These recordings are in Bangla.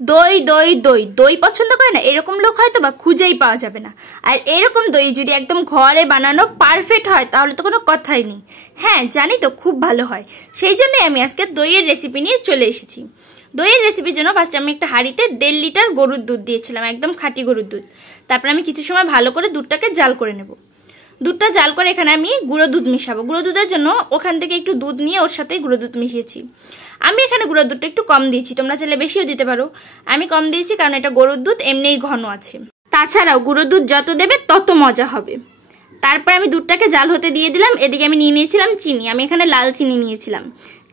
দই দই দই দই পছন্দ করে না এরকম লোক হয়তো বা খুঁজেই পাওয়া যাবে না। আর এরকম দই যদি একদম ঘরে বানানো পারফেক্ট হয় তাহলে তো কোনো কথাই নেই। হ্যাঁ জানি তো খুব ভালো হয়, সেই জন্যই আমি আজকে দইয়ের রেসিপি নিয়ে চলে এসেছি। দইয়ের রেসিপির জন্য ফার্স্টে আমি একটা হাঁড়িতে 1.5 লিটার গরুর দুধ দিয়েছিলাম, একদম খাঁটি গরুর দুধ। তারপর আমি কিছু সময় ভালো করে দুধটাকে জাল করে নেব। দুধটা জাল করে এখানে আমি গুঁড়ো দুধ মিশাবো। গুঁড়ো দুধের জন্য ওখান থেকে একটু দুধ নিয়ে ওর সাথে গুঁড়ো দুধ মিশিয়েছি। আমি এখানে গুঁড়ো দুধটা একটু কম দিয়েছি, তোমরা চাইলে বেশিও দিতে পারো। আমি কম দিয়েছি কারণ এটা গরুর দুধ এমনিই ঘন আছে। তাছাড়াও গুঁড়ো দুধ যত দেবে তত মজা হবে। তারপর আমি দুধটাকে জাল হতে দিয়ে দিলাম। এদিকে আমি নিয়ে নিয়েছিলাম চিনি, আমি এখানে লাল চিনি নিয়েছিলাম।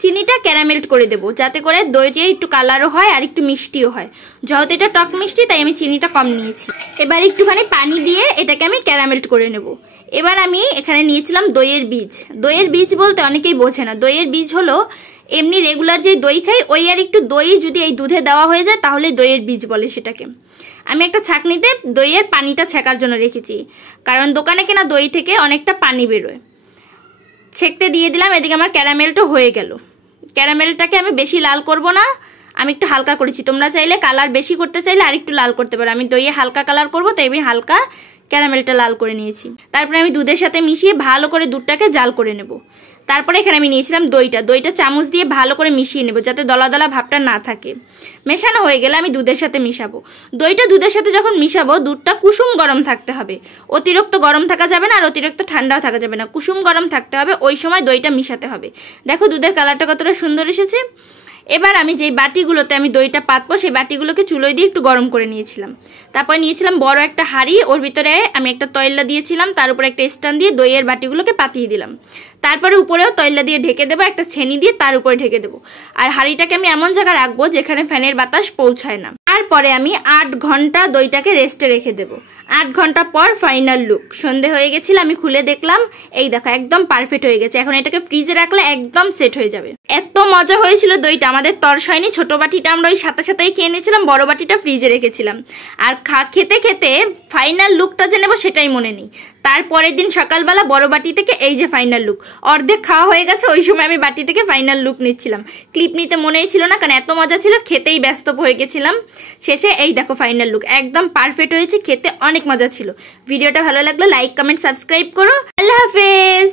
চিনিটা ক্যারামেল্ট করে দেবো যাতে করে দইটা একটু কালারও হয় আর একটু মিষ্টিও হয়। যেহেতু এটা টক মিষ্টি তাই আমি চিনিটা কম নিয়েছি। এবার একটুখানি পানি দিয়ে এটাকে আমি ক্যারামেল্ট করে নেব। এবার আমি এখানে নিয়েছিলাম দইয়ের বীজ। দইয়ের বীজ বলতে অনেকেই বোঝে না, দইয়ের বীজ হলো এমনি রেগুলার যে দই খাই ওই আর একটু দই যদি এই দুধে দেওয়া হয়ে যায় তাহলে দইয়ের বীজ বলে সেটাকে। আমি একটা ছাঁকনিতে দইয়ের পানিটা ছেঁকার জন্য রেখেছি, কারণ দোকানে কেনা দই থেকে অনেকটা পানি বেরোয়। ছেঁকতে দিয়ে দিলাম। এদিকে আমার ক্যারামেলটা হয়ে গেল। ক্যারামেলটাকে আমি বেশি লাল করব না, আমি একটু হালকা করেছি। তোমরা চাইলে কালার বেশি করতে চাইলে আর একটু লাল করতে পারো। আমি দইয়ে হালকা কালার করব তাই আমি হালকা ক্যারামেলটা লাল করে নিয়েছি। তারপরে আমি দুধের সাথে মিশিয়ে ভালো করে দুধটাকে জাল করে নেব। তারপরে এখানে আমি নিয়েছিলাম দইটা চামচ দিয়ে ভালো করে মিশিয়ে নেব যাতে দলা দলা ভাবটা না থাকে। মেশানো হয়ে গেলে আমি দুধের সাথে মিশাবো। দইটা দুধের সাথে যখন মিশাবো দুধটা কুসুম গরম থাকতে হবে, অতিরিক্ত গরম থাকা যাবে না আর অতিরিক্ত ঠান্ডাও থাকা যাবে না, কুসুম গরম থাকতে হবে। ওই সময় দইটা মিশাতে হবে। দেখো দুধের কালারটা কতটা সুন্দর এসেছে। এবার আমি যেই বাটিগুলোতে আমি দইটা পাতবো সেই বাটিগুলোকে চুলোয় দিয়ে একটু গরম করে নিয়েছিলাম। তারপর নিয়েছিলাম বড় একটা হাঁড়ি, ওর ভিতরে আমি একটা তৈলা দিয়েছিলাম, তার উপরে একটা স্ট্যান্ড দিয়ে দইয়ের বাটিগুলোকে পাতিয়ে দিলাম। তারপরে উপরেও তৈলা দিয়ে ঢেকে দেবো, একটা ছেনি দিয়ে তার উপরে ঢেকে দেবো। আর হাঁড়িটাকে আমি এমন জায়গায় রাখবো যেখানে ফ্যানের বাতাস পৌঁছায় না। তারপরে আমি 8 ঘন্টা দইটাকে রেস্টে রেখে দেবো। 8 ঘন্টা পর ফাইনাল লুক। সন্ধে হয়ে গেছিল, আমি খুলে দেখলাম, এই দেখো একদম পারফেক্ট হয়ে গেছে। এখন এটাকে ফ্রিজে রাখলে একদম সেট হয়ে যাবে। এত মজা হয়েছিল দইটা, আমাদের তরস হয়নি। ছোট বাটিটা আমরা ওই সাথেই খেয়ে নিয়েছিলাম, বড় বাটিটা ফ্রিজে রেখেছিলাম। আর খেতে খেতে ফাইনাল লুকটা যে নেবো সেটাই মনে নেই। তারপরের দিন সকালবেলা বড় বাটি থেকে এই যে ফাইনাল লুক, অর্ধেক খাওয়া হয়ে গেছে। ওই সময় আমি বাটি থেকে ফাইনাল লুক নিচ্ছিলাম। ক্লিপ নিতে মনেই ছিল না কারণ এত মজা ছিল, খেতেই ব্যস্ত হয়ে গেছিলাম। শেষে এই দেখো ফাইনাল লুক একদম পারফেক্ট হয়েছে, খেতে অনেক মজা ছিল। ভিডিওটা ভালো লাগলে লাইক কমেন্ট সাবস্ক্রাইব করো। আল্লাহ হাফেজ।